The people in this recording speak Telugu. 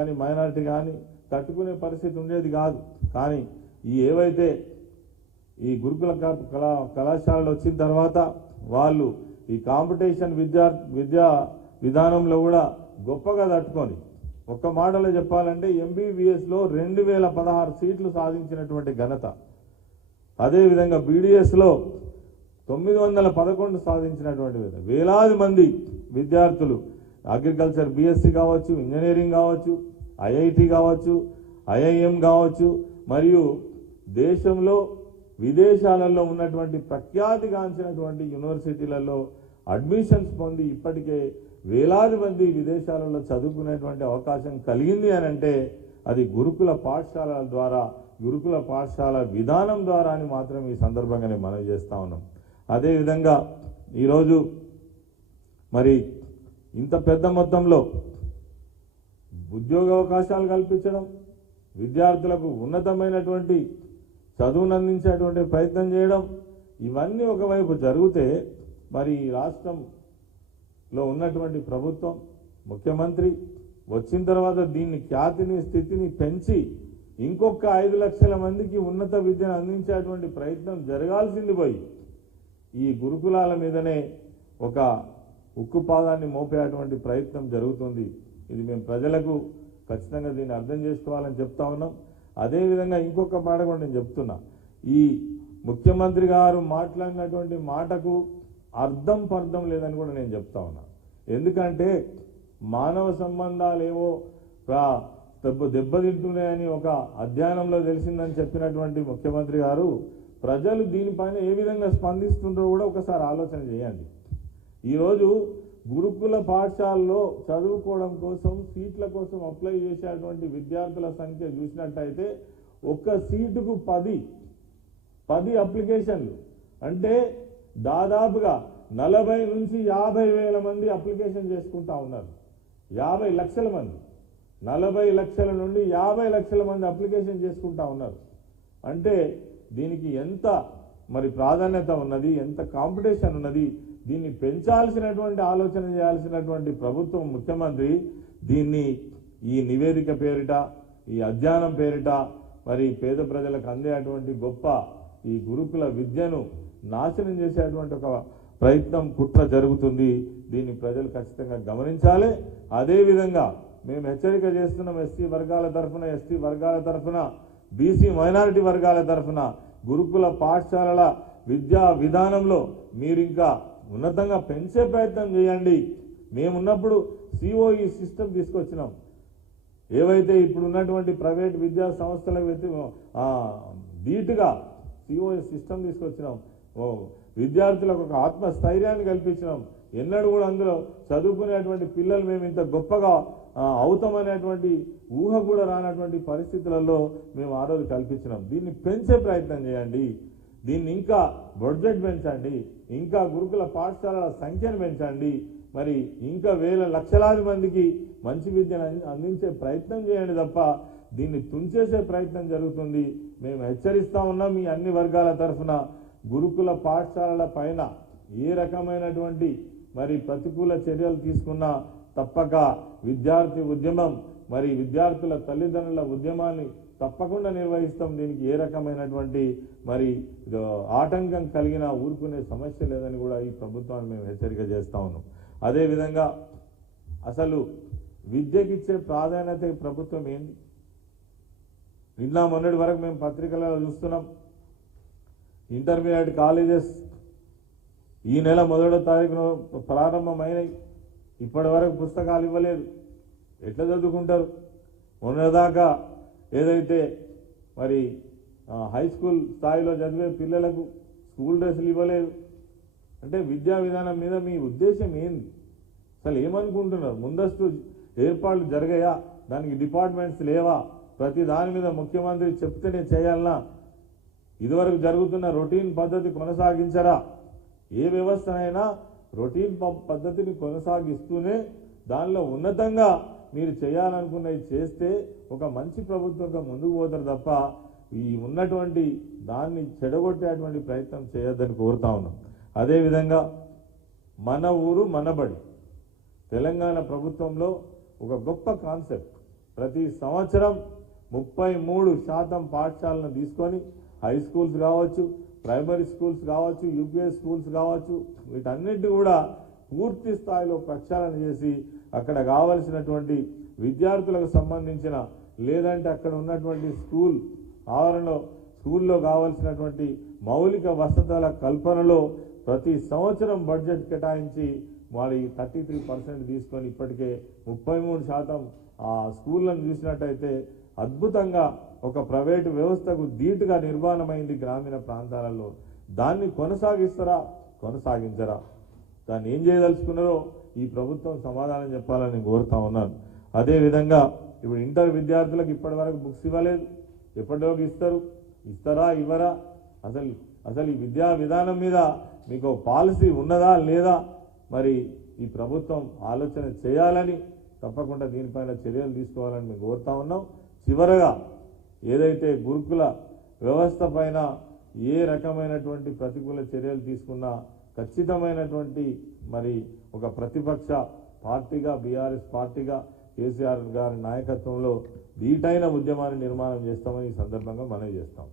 కానీ మైనారిటీ కానీ తట్టుకునే పరిస్థితి ఉండేది కాదు. కానీ ఏవైతే ఈ గురుకుల కళాశాలలు వచ్చిన తర్వాత వాళ్ళు ఈ కాంపిటీషన్ విద్యా విధానంలో కూడా గొప్పగా తట్టుకొని ఒక్క మాటలో చెప్పాలంటే ఎంబీబీఎస్లో 2016 సీట్లు సాధించినటువంటి ఘనత, అదేవిధంగా బీడీఎస్లో 911 సాధించినటువంటి వేలాది మంది విద్యార్థులు అగ్రికల్చర్ బీఎస్సీ కావచ్చు, ఇంజనీరింగ్ కావచ్చు, ఐఐటి కావచ్చు, ఐఐఎం కావచ్చు, మరియు దేశంలో విదేశాలలో ఉన్నటువంటి ప్రఖ్యాతిగాంచినటువంటి యూనివర్సిటీలలో అడ్మిషన్స్ పొంది ఇప్పటికే వేలాది మంది విదేశాలలో చదువుకునేటువంటి అవకాశం కలిగింది అని అంటే అది గురుకుల పాఠశాలల ద్వారా, గురుకుల పాఠశాల విధానం ద్వారా అని మాత్రం ఈ సందర్భంగానే మనం చేస్తా ఉన్నాం. అదేవిధంగా ఈరోజు మరి ఇంత పెద్ద మొత్తంలో ఉద్యోగ అవకాశాలు కల్పించడం, విద్యార్థులకు ఉన్నతమైనటువంటి చదువును అందించేటువంటి ప్రయత్నం చేయడం, ఇవన్నీ ఒకవైపు జరిగితే మరి ఈ రాష్ట్రంలో ఉన్నటువంటి ప్రభుత్వం, ముఖ్యమంత్రి వచ్చిన తర్వాత దీన్ని ఖ్యాతిని స్థితిని పెంచి ఇంకొక 5 లక్షల మందికి ఉన్నత విద్యను అందించేటువంటి ప్రయత్నం జరగాల్సింది పోయి ఈ గురుకులాల మీదనే ఒక ఉక్కుపాదాన్ని మోపేటువంటి ప్రయత్నం జరుగుతుంది. ఇది మేము ప్రజలకు ఖచ్చితంగా దీన్ని అర్థం చేసుకోవాలని చెప్తా ఉన్నాం. అదేవిధంగా ఇంకొక మాట కూడా నేను చెప్తున్నా, ఈ ముఖ్యమంత్రి గారు మాట్లాడినటువంటి మాటకు అర్థం పర్థం లేదని కూడా నేను చెప్తా ఉన్నా. ఎందుకంటే మానవ సంబంధాలు ఏవో దెబ్బతింటున్నాయని ఒక అధ్యయనంలో తెలిసిందని చెప్పినటువంటి ముఖ్యమంత్రి గారు ప్రజలు దీనిపైన ఏ విధంగా స్పందిస్తుందో కూడా ఒకసారి ఆలోచన చేయండి. ఈరోజు గురుకుల పాఠశాలలో చదువుకోవడం కోసం సీట్ల కోసం అప్లై చేసేటువంటి విద్యార్థుల సంఖ్య చూసినట్టయితే ఒక్క సీటుకు 10 అప్లికేషన్లు, అంటే దాదాపుగా 40 నుంచి 50 వేల మంది అప్లికేషన్ చేసుకుంటా ఉన్నారు. 50 లక్షల మంది, 40 లక్షల నుండి 50 లక్షల మంది అప్లికేషన్ చేసుకుంటా ఉన్నారు. అంటే దీనికి ఎంత మరి ప్రాధాన్యత ఉన్నది, ఎంత కాంపిటీషన్ ఉన్నది, దీన్ని పెంచాల్సినటువంటి ఆలోచన చేయాల్సినటువంటి ప్రభుత్వం, ముఖ్యమంత్రి దీన్ని ఈ నివేదిక పేరిట, ఈ అధ్యయనం పేరిట మరి పేద ప్రజలకు అందేటువంటి గొప్ప ఈ గురుకుల విద్యను నాశనం చేసేటువంటి ఒక ప్రయత్నం, కుట్ర జరుగుతుంది. దీన్ని ప్రజలు ఖచ్చితంగా గమనించాలి. అదేవిధంగా మేము హెచ్చరిక చేస్తున్నాం, ఎస్సీ వర్గాల తరఫున, ఎస్టీ వర్గాల తరఫున, బీసీ మైనారిటీ వర్గాల తరఫున గురుకుల పాఠశాలల విద్యా విధానంలో మీరు ఇంకా ఉన్నతంగా పెంచే ప్రయత్నం చేయండి. మేమున్నప్పుడు సిఓఈ సిస్టమ్ తీసుకొచ్చినాం. ఏవైతే ఇప్పుడు ఉన్నటువంటి ప్రైవేట్ విద్యా సంస్థలకు ధీటుగా సిఓఈ సిస్టమ్ తీసుకొచ్చినాం. విద్యార్థులకు ఒక ఆత్మస్థైర్యాన్ని కల్పించినాం. ఎన్నడూ కూడా అందులో చదువుకునేటువంటి పిల్లలు మేము ఇంత గొప్పగా అవుతామనేటువంటి ఊహ కూడా రానటువంటి పరిస్థితులలో మేము ఆ రోజు కల్పించినాం. దీన్ని పెంచే ప్రయత్నం చేయండి. దీన్ని ఇంకా బడ్జెట్ పెంచండి, ఇంకా గురుకుల పాఠశాలల సంఖ్యను పెంచండి, మరి ఇంకా వేల లక్షలాది మందికి మంచి విద్యను అందించే ప్రయత్నం చేయండి తప్ప దీన్ని తుంచేసే ప్రయత్నం జరుగుతుంది. మేము హెచ్చరిస్తా ఉన్నాం ఈ అన్ని వర్గాల తరఫున. గురుకుల పాఠశాలల పైన ఏ రకమైనటువంటి మరి ప్రతికూల చర్యలు తీసుకున్నా తప్పక విద్యార్థి ఉద్యమం, మరి విద్యార్థుల తల్లిదండ్రుల ఉద్యమాన్ని తప్పకుండా నిర్వహిస్తాం. దీనికి ఏ రకమైనటువంటి మరి ఆటంకం కలిగినా ఊరుకునే సమస్య లేదని కూడా ఈ ప్రభుత్వాన్ని మేము హెచ్చరిక చేస్తా ఉన్నాం. అదేవిధంగా అసలు విద్యకిచ్చే ప్రాధాన్యత ఈ ప్రభుత్వం ఏంది? నిన్న మొన్నటి వరకు మేము పత్రికలలో చూస్తున్నాం, ఇంటర్మీడియట్ కాలేజెస్ ఈ నెల 1వ తారీఖున ప్రారంభమైనాయి. ఇప్పటి వరకు పుస్తకాలు ఇవ్వలేదు. ఎట్లా చదువుకుంటారు? మొన్నదాకా ఏదైతే మరి హై స్కూల్ స్థాయిలో చదివే పిల్లలకు స్కూల్ డ్రెస్సులు ఇవ్వలేదు. అంటే విద్యా విధానం మీద మీ ఉద్దేశం ఏంది? అసలు ఏమనుకుంటున్నారు? ముందస్తు ఏర్పాట్లు జరిగాయా? దానికి డిపార్ట్మెంట్స్ లేవా? ప్రతి దాని మీద ముఖ్యమంత్రి చెప్తేనే చేయాలన్నా? ఇదివరకు జరుగుతున్న రొటీన్ పద్ధతి కొనసాగించరా? ఏ వ్యవస్థనైనా రొటీన్ పద్ధతిని కొనసాగిస్తూనే దానిలో ఉన్నతంగా మీరు చేయాలనుకున్నది చేస్తే ఒక మంచి ప్రభుత్వంగా ముందుకు పోతారు తప్ప ఈ ఉన్నటువంటి దాన్ని చెడగొట్టేటువంటి ప్రయత్నం చేయొద్దని కోరుతా ఉన్నాం. అదేవిధంగా మన ఊరు మనబడి తెలంగాణ ప్రభుత్వంలో ఒక గొప్ప కాన్సెప్ట్, ప్రతి సంవత్సరం 33% పాఠశాలను తీసుకొని హై స్కూల్స్ కావచ్చు, ప్రైమరీ స్కూల్స్ కావచ్చు, యూపీఎస్ స్కూల్స్ కావచ్చు, వీటన్నిటి కూడా పూర్తి స్థాయిలో ప్రక్షాళన చేసి అక్కడ కావలసినటువంటి విద్యార్థులకు సంబంధించిన లేదంటే అక్కడ ఉన్నటువంటి స్కూల్ ఆవరణలో స్కూల్లో కావాల్సినటువంటి మౌలిక వసతుల కల్పనలో ప్రతి సంవత్సరం బడ్జెట్ కేటాయించి మరి 33% తీసుకొని ఇప్పటికే 33% ఆ స్కూళ్ళను చూసినట్టయితే అద్భుతంగా ఒక ప్రైవేటు వ్యవస్థకు ధీటుగా నిర్మాణమైంది గ్రామీణ ప్రాంతాలలో. దాన్ని కొనసాగిస్తారా, కొనసాగించరా, దాన్ని ఏం చేయదలుచుకున్నారో ఈ ప్రభుత్వం సమాధానం చెప్పాలని నేను కోరుతా ఉన్నాను. అదేవిధంగా ఇప్పుడు ఇంటర్ విద్యార్థులకు ఇప్పటి వరకు బుక్స్ ఇవ్వలేదు. ఎప్పటిలోకి ఇస్తారా ఇవ్వరా, అసలు ఈ విద్యా విధానం మీద మీకు పాలసీ ఉన్నదా లేదా, మరి ఈ ప్రభుత్వం ఆలోచన చేయాలని తప్పకుండా దీనిపైన చర్యలు తీసుకోవాలని మేము కోరుతా ఉన్నాం. చివరగా ఏదైతే గురుకుల వ్యవస్థ పైన ఏ రకమైనటువంటి ప్రతికూల చర్యలు తీసుకున్నా ఖచ్చితమైనటువంటి మరి ఒక ప్రతిపక్ష పార్టీగా బీఆర్ఎస్ పార్టీగా కేసీఆర్ గారి నాయకత్వంలో ధీటైన ఉద్యమాన్ని నిర్మాణం చేస్తామని ఈ సందర్భంగా మనవి చేస్తాం.